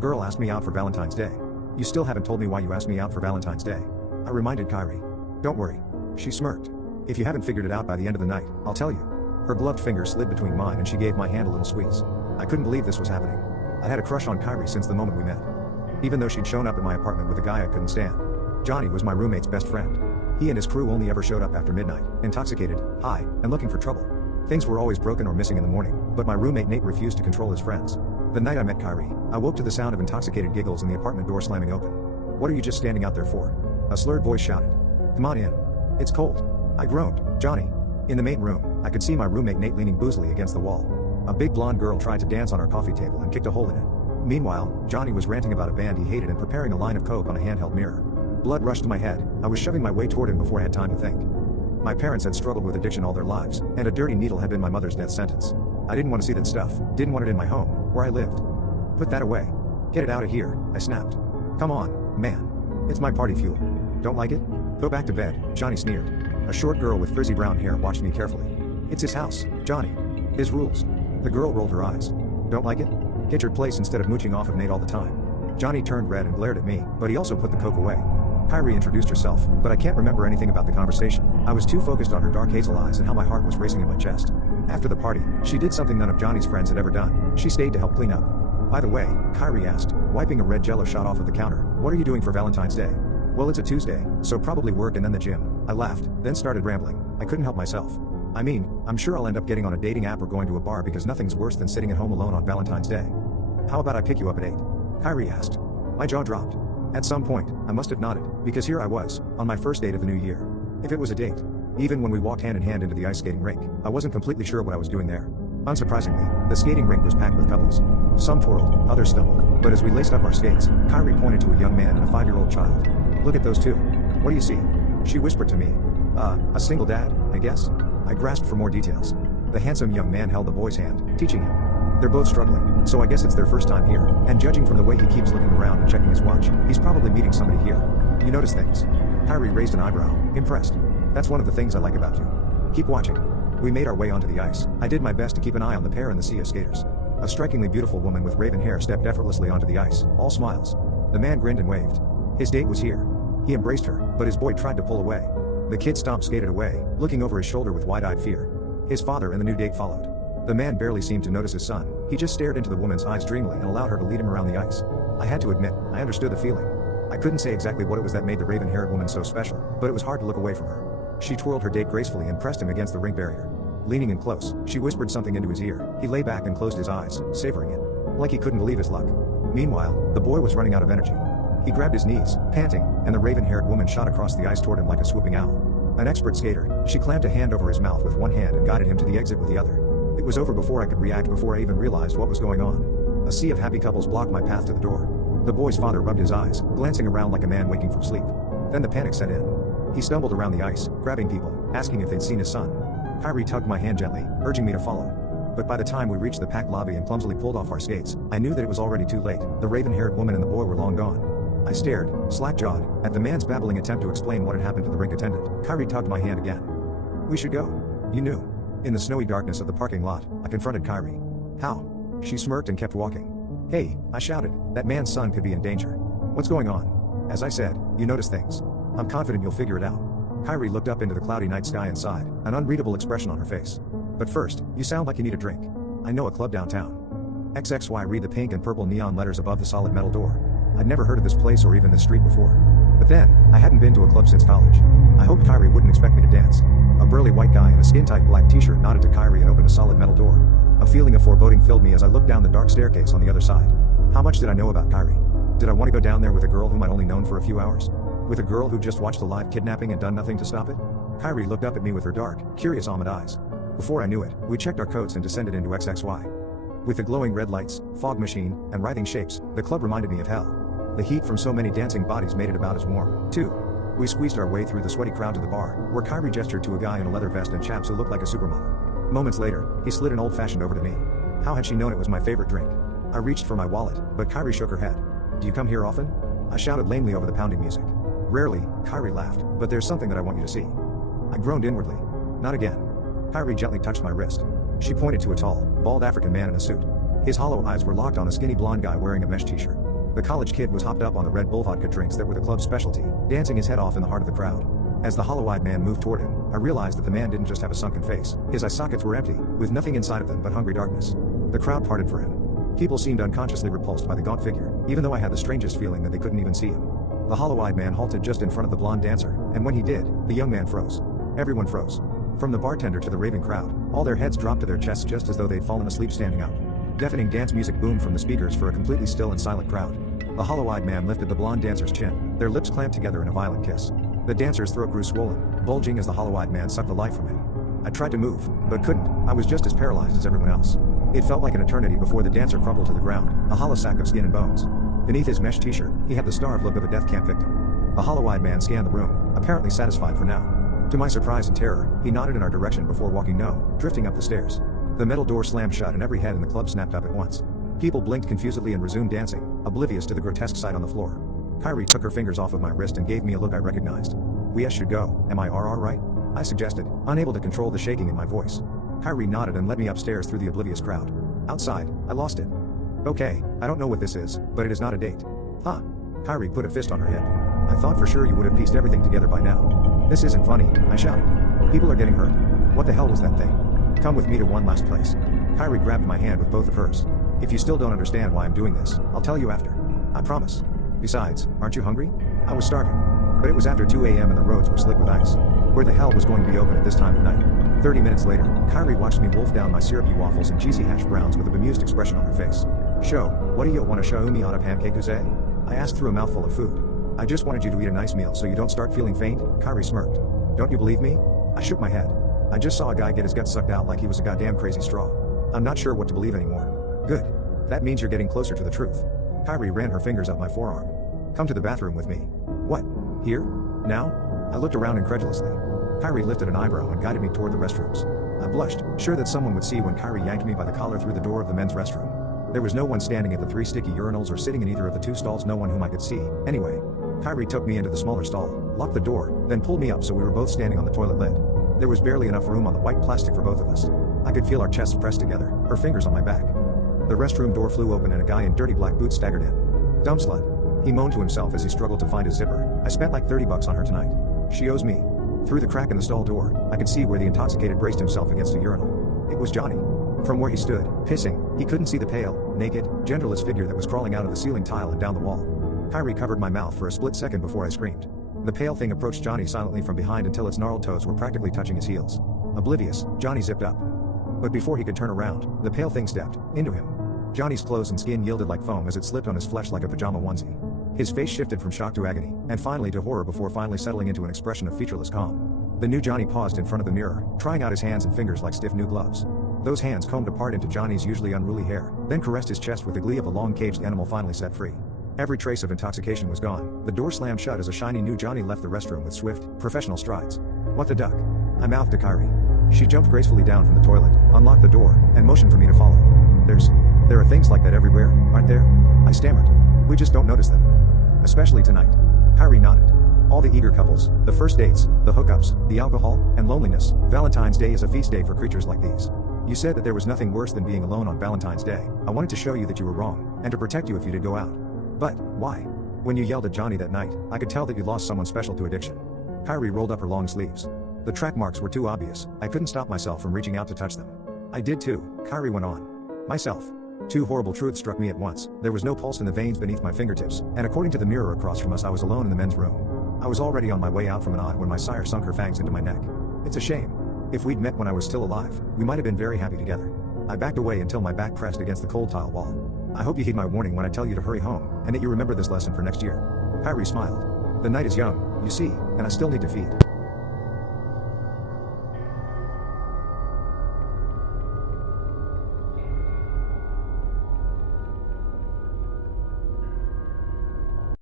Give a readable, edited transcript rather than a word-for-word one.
Girl asked me out for Valentine's Day. You still haven't told me why you asked me out for Valentine's Day. I reminded Kyrie. Don't worry. She smirked. If you haven't figured it out by the end of the night, I'll tell you. Her gloved finger slid between mine and she gave my hand a little squeeze. I couldn't believe this was happening. I had a crush on Kyrie since the moment we met. Even though she'd shown up at my apartment with a guy I couldn't stand. Johnny was my roommate's best friend. He and his crew only ever showed up after midnight, intoxicated, high, and looking for trouble. Things were always broken or missing in the morning, but my roommate Nate refused to control his friends. The night I met Kyrie, I woke to the sound of intoxicated giggles and the apartment door slamming open. What are you just standing out there for? A slurred voice shouted. Come on in. It's cold. I groaned. Johnny. In the main room, I could see my roommate Nate leaning boozily against the wall. A big blonde girl tried to dance on our coffee table and kicked a hole in it. Meanwhile, Johnny was ranting about a band he hated and preparing a line of coke on a handheld mirror. Blood rushed to my head. I was shoving my way toward him before I had time to think. My parents had struggled with addiction all their lives, and a dirty needle had been my mother's death sentence. I didn't want to see that stuff, didn't want it in my home, where I lived. Put that away. Get it out of here, I snapped. Come on, man. It's my party fuel. Don't like it? Go back to bed, Johnny sneered. A short girl with frizzy brown hair watched me carefully. It's his house, Johnny. His rules. The girl rolled her eyes. Don't like it? Get your place instead of mooching off of Nate all the time. Johnny turned red and glared at me, but he also put the coke away. Kyrie introduced herself, but I can't remember anything about the conversation. I was too focused on her dark hazel eyes and how my heart was racing in my chest. After the party, she did something none of Johnny's friends had ever done. She stayed to help clean up. By the way, Kyrie asked, wiping a red Jell-O shot off of the counter, what are you doing for Valentine's Day? Well, it's a Tuesday, so probably work and then the gym. I laughed, then started rambling. I couldn't help myself. I mean, I'm sure I'll end up getting on a dating app or going to a bar because nothing's worse than sitting at home alone on Valentine's Day. How about I pick you up at 8? Kyrie asked. My jaw dropped. At some point, I must have nodded, because here I was, on my first date of the new year. If it was a date. Even when we walked hand in hand into the ice skating rink, I wasn't completely sure what I was doing there. Unsurprisingly, the skating rink was packed with couples. Some twirled, others stumbled, but as we laced up our skates, Kyrie pointed to a young man and a 5-year-old child. Look at those two. What do you see? She whispered to me. A single dad, I guess? I grasped for more details. The handsome young man held the boy's hand, teaching him. They're both struggling, so I guess it's their first time here, and judging from the way he keeps looking around and checking his watch, he's probably meeting somebody here. You notice things? Kyrie raised an eyebrow, impressed. That's one of the things I like about you. Keep watching. We made our way onto the ice. I did my best to keep an eye on the pair in the sea of skaters. A strikingly beautiful woman with raven hair stepped effortlessly onto the ice, all smiles. The man grinned and waved. His date was here. He embraced her, but his boy tried to pull away. The kid stomped skated away, looking over his shoulder with wide-eyed fear. His father and the new date followed. The man barely seemed to notice his son. He just stared into the woman's eyes dreamily and allowed her to lead him around the ice. I had to admit, I understood the feeling. I couldn't say exactly what it was that made the raven-haired woman so special, but it was hard to look away from her. She twirled her date gracefully and pressed him against the rink barrier. Leaning in close, she whispered something into his ear. He lay back and closed his eyes, savoring it. Like he couldn't believe his luck. Meanwhile, the boy was running out of energy. He grabbed his knees, panting, and the raven-haired woman shot across the ice toward him like a swooping owl. An expert skater, she clamped a hand over his mouth with one hand and guided him to the exit with the other. It was over before I could react, before I even realized what was going on. A sea of happy couples blocked my path to the door. The boy's father rubbed his eyes, glancing around like a man waking from sleep. Then the panic set in. He stumbled around the ice, grabbing people, asking if they'd seen his son. Kyrie tugged my hand gently, urging me to follow. But by the time we reached the packed lobby and clumsily pulled off our skates, I knew that it was already too late. The raven-haired woman and the boy were long gone. I stared, slack-jawed, at the man's babbling attempt to explain what had happened to the rink attendant. Kyrie tugged my hand again. We should go. You knew. In the snowy darkness of the parking lot, I confronted Kyrie. How? She smirked and kept walking. Hey, I shouted, that man's son could be in danger. What's going on? As I said, you notice things. I'm confident you'll figure it out. Kyrie looked up into the cloudy night sky and sighed, an unreadable expression on her face. But first, you sound like you need a drink. I know a club downtown. XXY. Read the pink and purple neon letters above the solid metal door. I'd never heard of this place or even this street before. But then, I hadn't been to a club since college. I hoped Kyrie wouldn't expect me to dance. A burly white guy in a skin-tight black t-shirt nodded to Kyrie and opened a solid metal door. A feeling of foreboding filled me as I looked down the dark staircase on the other side. How much did I know about Kyrie? Did I want to go down there with a girl whom I'd only known for a few hours? With a girl who just watched a live kidnapping and done nothing to stop it? Kyrie looked up at me with her dark, curious almond eyes. Before I knew it, we checked our coats and descended into XXY. With the glowing red lights, fog machine, and writhing shapes, the club reminded me of hell. The heat from so many dancing bodies made it about as warm, too. We squeezed our way through the sweaty crowd to the bar, where Kyrie gestured to a guy in a leather vest and chaps who looked like a supermodel. Moments later, he slid an old-fashioned over to me. How had she known it was my favorite drink? I reached for my wallet, but Kyrie shook her head. Do you come here often? I shouted lamely over the pounding music. Rarely, Kyrie laughed, but there's something that I want you to see. I groaned inwardly. Not again. Kyrie gently touched my wrist. She pointed to a tall, bald African man in a suit. His hollow eyes were locked on a skinny blonde guy wearing a mesh t-shirt. The college kid was hopped up on the Red Bull vodka drinks that were the club's specialty, dancing his head off in the heart of the crowd. As the hollow-eyed man moved toward him, I realized that the man didn't just have a sunken face. His eye sockets were empty, with nothing inside of them but hungry darkness. The crowd parted for him. People seemed unconsciously repulsed by the gaunt figure, even though I had the strangest feeling that they couldn't even see him. The hollow-eyed man halted just in front of the blonde dancer, and when he did, the young man froze. Everyone froze. From the bartender to the raving crowd, all their heads dropped to their chests just as though they'd fallen asleep standing up. Deafening dance music boomed from the speakers for a completely still and silent crowd. The hollow-eyed man lifted the blonde dancer's chin, their lips clamped together in a violent kiss. The dancer's throat grew swollen, bulging as the hollow-eyed man sucked the life from him. I tried to move, but couldn't. I was just as paralyzed as everyone else. It felt like an eternity before the dancer crumpled to the ground, a hollow sack of skin and bones. Beneath his mesh t-shirt, he had the starved look of a death camp victim. The hollow-eyed man scanned the room, apparently satisfied for now. To my surprise and terror, he nodded in our direction before walking drifting up the stairs. The metal door slammed shut and every head in the club snapped up at once. People blinked confusedly and resumed dancing, oblivious to the grotesque sight on the floor. Kyrie took her fingers off of my wrist and gave me a look I recognized. "We should go, am I right?" I suggested, unable to control the shaking in my voice. Kyrie nodded and led me upstairs through the oblivious crowd. Outside, I lost it. "Okay, I don't know what this is, but it is not a date." "Huh?" Kyrie put a fist on her hip. "I thought for sure you would have pieced everything together by now." "This isn't funny," I shouted. "People are getting hurt. What the hell was that thing? Come with me to one last place." Kyrie grabbed my hand with both of hers. "If you still don't understand why I'm doing this, I'll tell you after. I promise. Besides, aren't you hungry?" I was starving. But it was after 2 a.m. and the roads were slick with ice. Where the hell was going to be open at this time of night? 30 minutes later, Kyrie watched me wolf down my syrupy waffles and cheesy hash browns with a bemused expression on her face. "Show, what do you want to show me on a pancake Jose?" I asked through a mouthful of food. "I just wanted you to eat a nice meal so you don't start feeling faint," Kyrie smirked. "Don't you believe me?" I shook my head. "I just saw a guy get his guts sucked out like he was a goddamn crazy straw. I'm not sure what to believe anymore." "Good. That means you're getting closer to the truth." Kyrie ran her fingers up my forearm. "Come to the bathroom with me." "What? Here? Now?" I looked around incredulously. Kyrie lifted an eyebrow and guided me toward the restrooms. I blushed, sure that someone would see when Kyrie yanked me by the collar through the door of the men's restroom. There was no one standing at the 3 sticky urinals or sitting in either of the 2 stalls, no one whom I could see. Anyway, Kyrie took me into the smaller stall, locked the door, then pulled me up so we were both standing on the toilet lid. There was barely enough room on the white plastic for both of us. I could feel our chests pressed together, her fingers on my back. The restroom door flew open and a guy in dirty black boots staggered in. "Dumb slut," he moaned to himself as he struggled to find his zipper. "I spent like $30 on her tonight. She owes me." Through the crack in the stall door, I could see where the intoxicated braced himself against a urinal. It was Johnny. From where he stood, pissing, he couldn't see the pale, naked, genderless figure that was crawling out of the ceiling tile and down the wall. Kyrie covered my mouth for a split second before I screamed. The pale thing approached Johnny silently from behind until its gnarled toes were practically touching his heels. Oblivious, Johnny zipped up. But before he could turn around, the pale thing stepped into him. Johnny's clothes and skin yielded like foam as it slipped on his flesh like a pajama onesie. His face shifted from shock to agony, and finally to horror before finally settling into an expression of featureless calm. The new Johnny paused in front of the mirror, trying out his hands and fingers like stiff new gloves. Those hands combed apart into Johnny's usually unruly hair, then caressed his chest with the glee of a long-caged animal finally set free. Every trace of intoxication was gone. The door slammed shut as a shiny new Johnny left the restroom with swift, professional strides. "What the duck?" I mouthed to Kyrie. She jumped gracefully down from the toilet, unlocked the door, and motioned for me to follow. There are things like that everywhere, aren't there?" I stammered. "We just don't notice them. Especially tonight." Kyrie nodded. "All the eager couples, the first dates, the hookups, the alcohol, and loneliness. Valentine's Day is a feast day for creatures like these. You said that there was nothing worse than being alone on Valentine's Day. I wanted to show you that you were wrong, and to protect you if you did go out. But, why? When you yelled at Johnny that night, I could tell that you lost someone special to addiction." Kyrie rolled up her long sleeves. "The track marks were too obvious. I couldn't stop myself from reaching out to touch them." "I did too," Kyrie went on. "Myself." 2 horrible truths struck me at once. There was no pulse in the veins beneath my fingertips, and according to the mirror across from us, I was alone in the men's room. I was already on my way out from an odd when my sire sunk her fangs into my neck. "It's a shame. If we'd met when I was still alive, we might have been very happy together." I backed away until my back pressed against the cold tile wall. "I hope you heed my warning when I tell you to hurry home, and that you remember this lesson for next year." Kyrie smiled. "The night is young, you see, and I still need to feed."